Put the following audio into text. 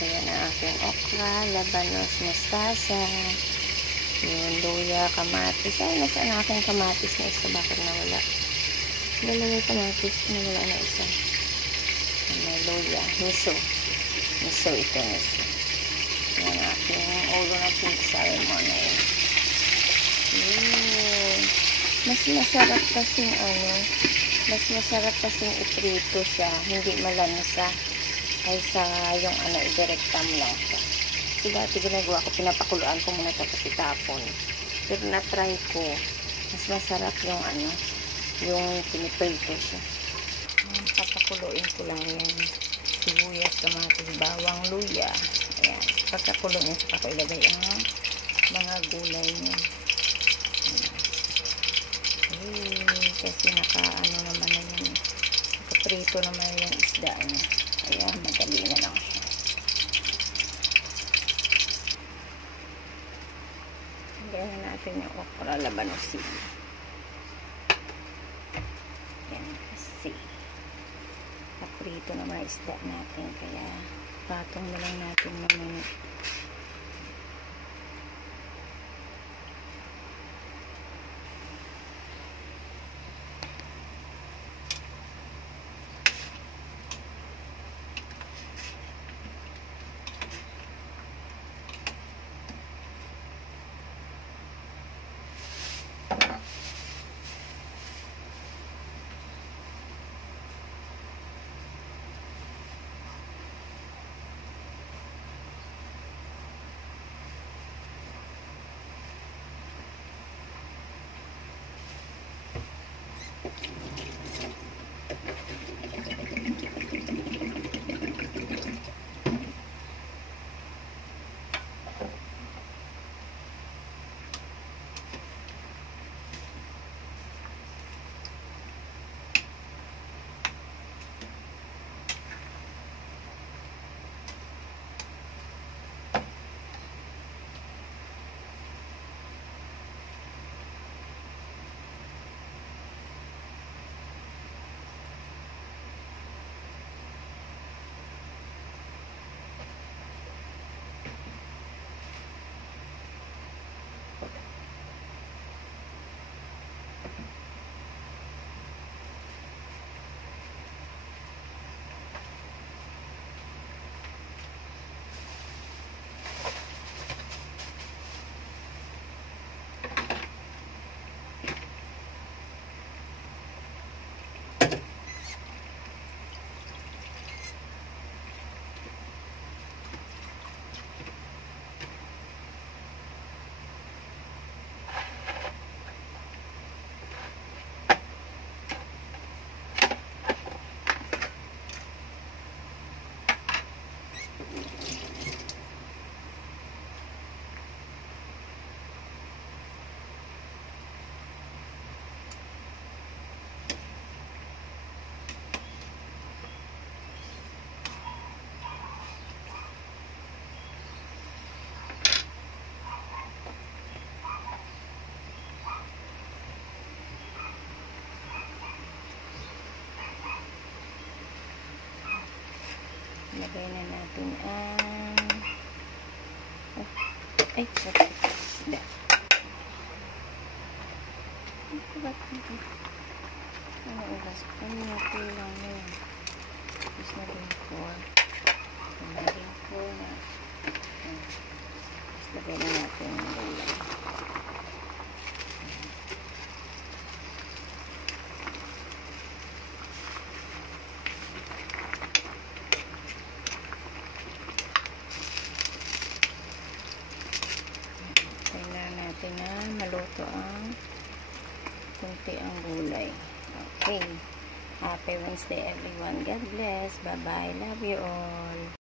Ayan ang aking okra, labanos, mustasa, yung luya, kamatis. Ay, nasaan ang aking kamatis na isa? Bakit nawala? Dalawang kamatis, nawala na isa. May luya, miso. Miso ito, miso. Ayan ang aking ulo na pink salmon. Mas masarap kasing mas masarap kasing iprito siya, hindi malansa kaysa yung i-direkta mo lang siya. Kasi dati ginagawa ko, pinapakuluan ko muna tapos itapon. Pero na-try ko, mas masarap yung yung piniprito siya. Papakuluin ko lang yung sibuyas, kamatis, bawang, luya. Ayan, pagkakuluin sa ako ilagay ang mga gulay niya. Kasi naman na yun, nakaprito naman yung isda niya. Kaya madali na lang siya. Gawin natin yung okra, labanosin. Yan kasi nakaprito naman yung isda natin, kaya patong na lang natin naman. Lagay na natin ang sorry. Ulas ko na kulang na yan. Tapos naging 4. Naging 4 na. Tapos lagay na natin ang gulay. Natin na maluto ang kunti ang gulay. Okay. Happy Wednesday everyone. God bless. Bye-bye. Love you all.